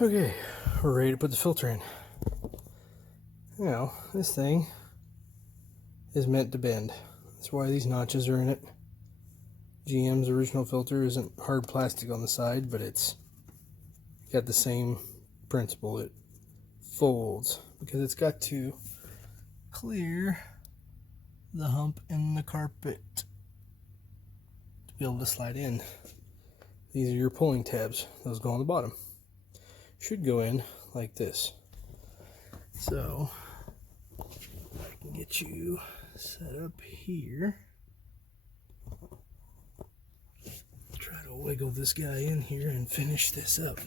Okay, we're ready to put the filter in. Now, this thing is meant to bend. That's why these notches are in it. GM's original filter isn't hard plastic on the side, but it's got the same principle. It folds because it's got to clear the hump in the carpet to be able to slide in. These are your pulling tabs. Those go on the bottom. Should go in like this. So I can get you set up here. Try to wiggle this guy in here and finish this up.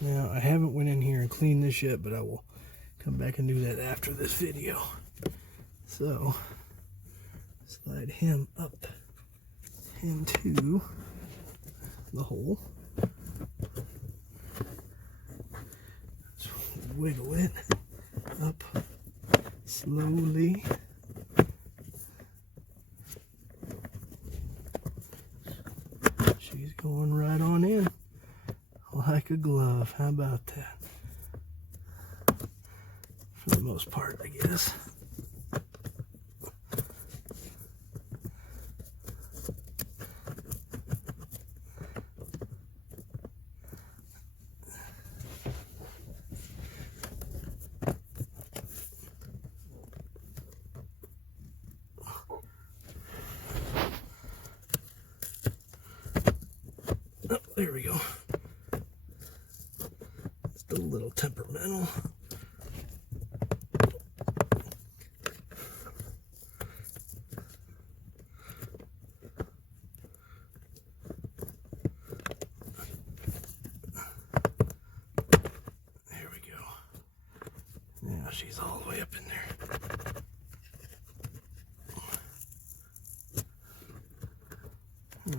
Now I haven't went in here and cleaned this yet, but I will come back and do that after this video. So slide him up into the hole. Wiggle it up slowly. She's going right on in like a glove. How about that? For the most part, I guess. Oh, there we go. Just a little temperamental. There we go. Now she's all the way up in there.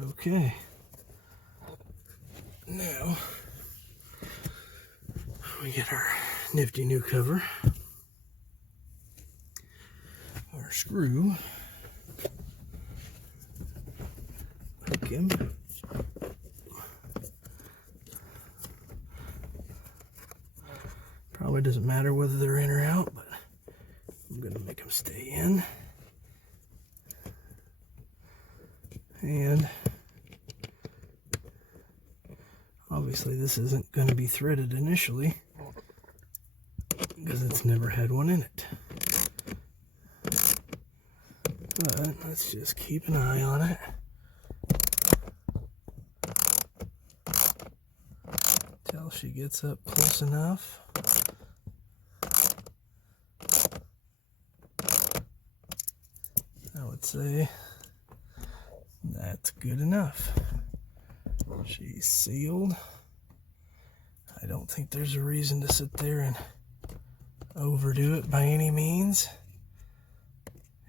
Okay. Now we get our nifty new cover, our screw, hook him, probably doesn't matter whether they're in or out, but I'm going to make them stay in. And obviously this isn't going to be threaded initially because it's never had one in it. But let's just keep an eye on it. Till she gets up close enough. I would say that's good enough. She's sealed. I don't think there's a reason to sit there and overdo it by any means.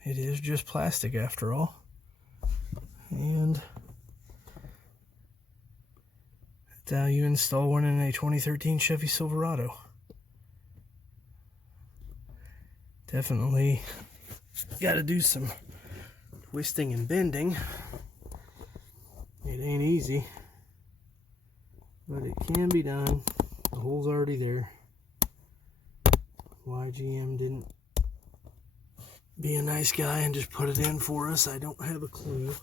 It is just plastic after all. And that's how you install one in a 2013 Chevy Silverado. Definitely got to do some twisting and bending. It ain't easy, but it can be done. The hole's already there. Why GM didn't be a nice guy and just put it in for us, I don't have a clue.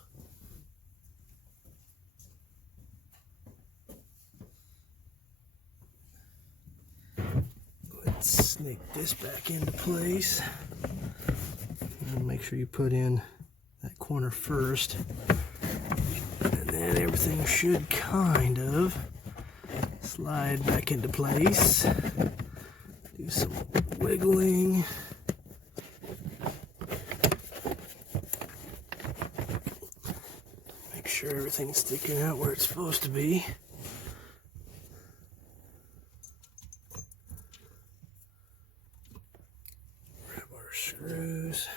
Let's snake this back into place. And make sure you put in that corner first. And then everything should kind of slide back into place. Do some wiggling. Make sure everything's sticking out where it's supposed to be. Grab our screws.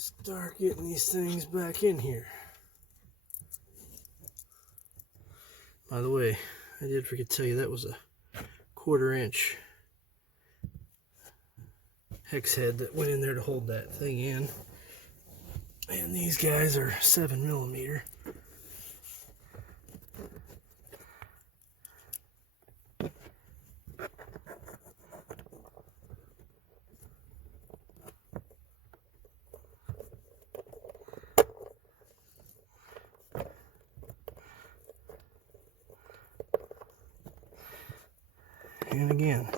start getting these things back in here. By the way, I did forget to tell you that was a 1/4 inch hex head that went in there to hold that thing in. And these guys are 7mm. And again,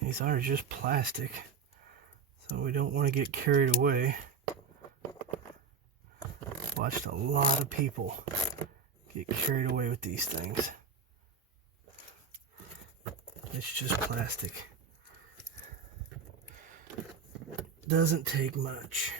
these are just plastic, so we don't want to get carried away. Watched a lot of people get carried away with these things. It's just plastic. Doesn't take much.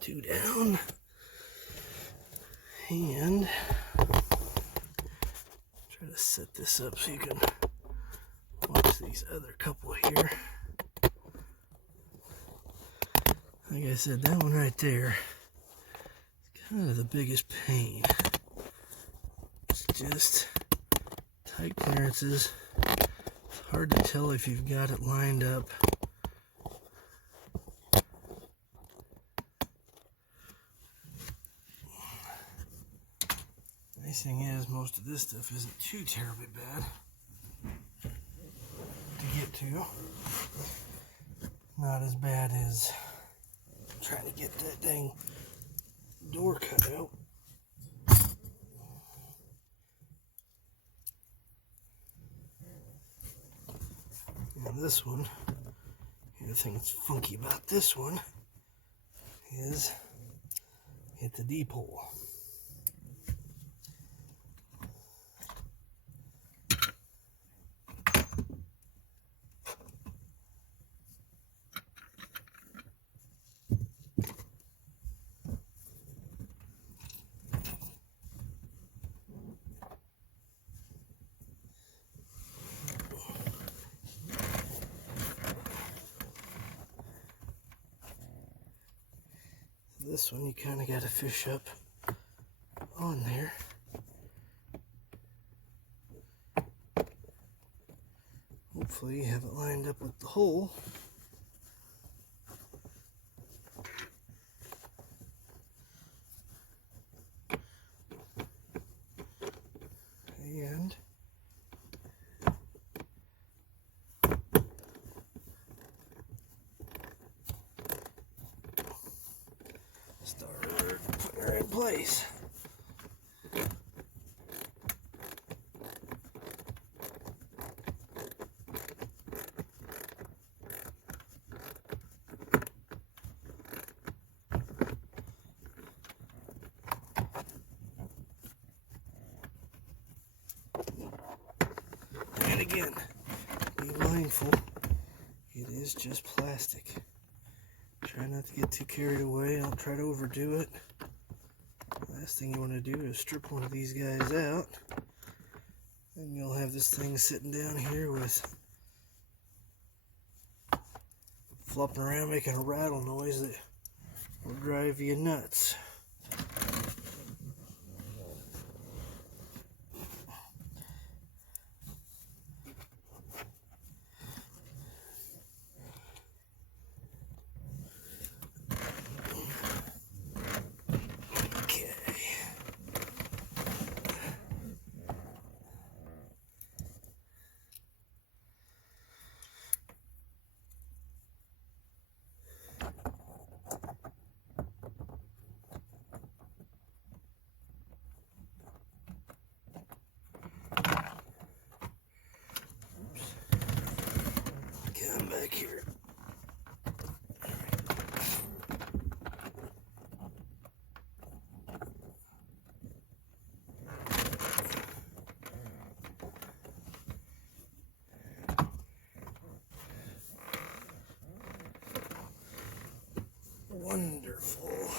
Two down. And try to set this up so you can watch these other couple here. Like I said, that one right there is kind of the biggest pain. It's just tight clearances. It's hard to tell if you've got it lined up. Nice thing is, most of this stuff isn't too terribly bad to get to. Not as bad as trying to get that dang door cut out. And this one, the thing that's funky about this one is hit the D-pole. This one you kind of got to fish up on there. Hopefully you have it lined up with the hole. And start putting her in place. And again, be mindful, it is just plastic. Try not to get too carried away. Don't try to overdo it. Last thing you want to do is strip one of these guys out. And you'll have this thing sitting down here with flopping around making a rattle noise that will drive you nuts. Come back here. Wonderful.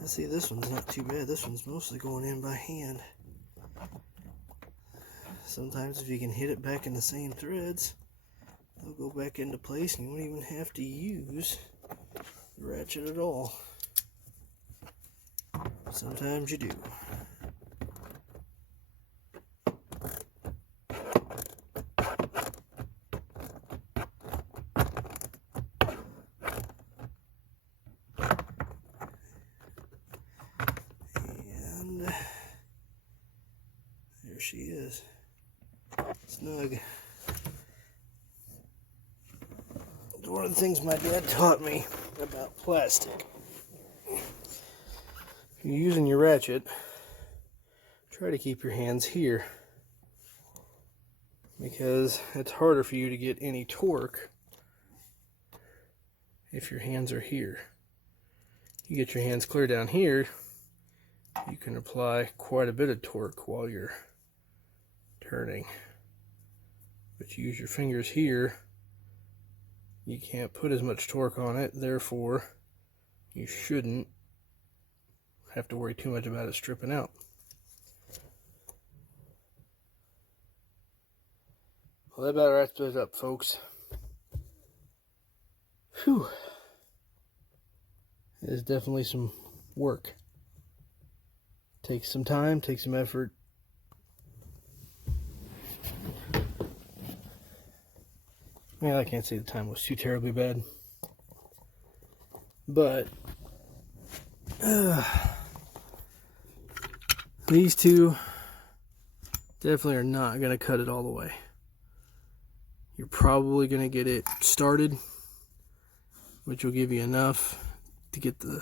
I see this one's not too bad. This one's mostly going in by hand. Sometimes if you can hit it back in the same threads, they'll go back into place and you won't even have to use the ratchet at all. Sometimes you do. And there she is. Snug. One of the things my dad taught me about plastic. If you're using your ratchet, try to keep your hands here, because it's harder for you to get any torque if your hands are here. You get your hands clear down here, you can apply quite a bit of torque while you're turning. But you use your fingers here, you can't put as much torque on it, therefore you shouldn't have to worry too much about it stripping out. Well, that about wraps it up, folks. Whew. It is definitely some work. Takes some time, takes some effort. Yeah, I can't say the time was too terribly bad. But these two definitely are not going to cut it all the way. You're probably going to get it started, which will give you enough to get the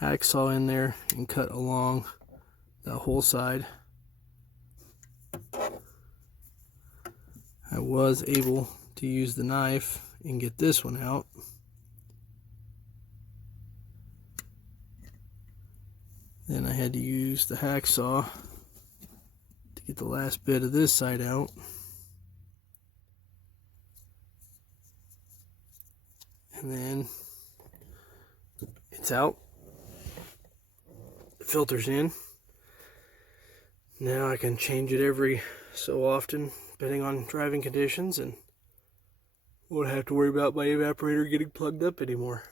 hacksaw in there and cut along the whole side. I was able to use the knife and get this one out. Then I had to use the hacksaw to get the last bit of this side out. And then it's out. The filter's in. Now I can change it every so often, depending on driving conditions, and won't have to worry about my evaporator getting plugged up anymore.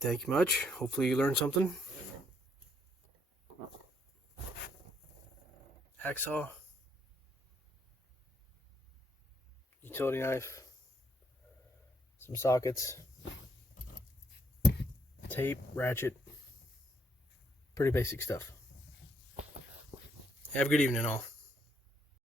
Thank you much. Hopefully you learned something. Hacksaw, utility knife, some sockets, tape, ratchet, pretty basic stuff. Have a good evening all.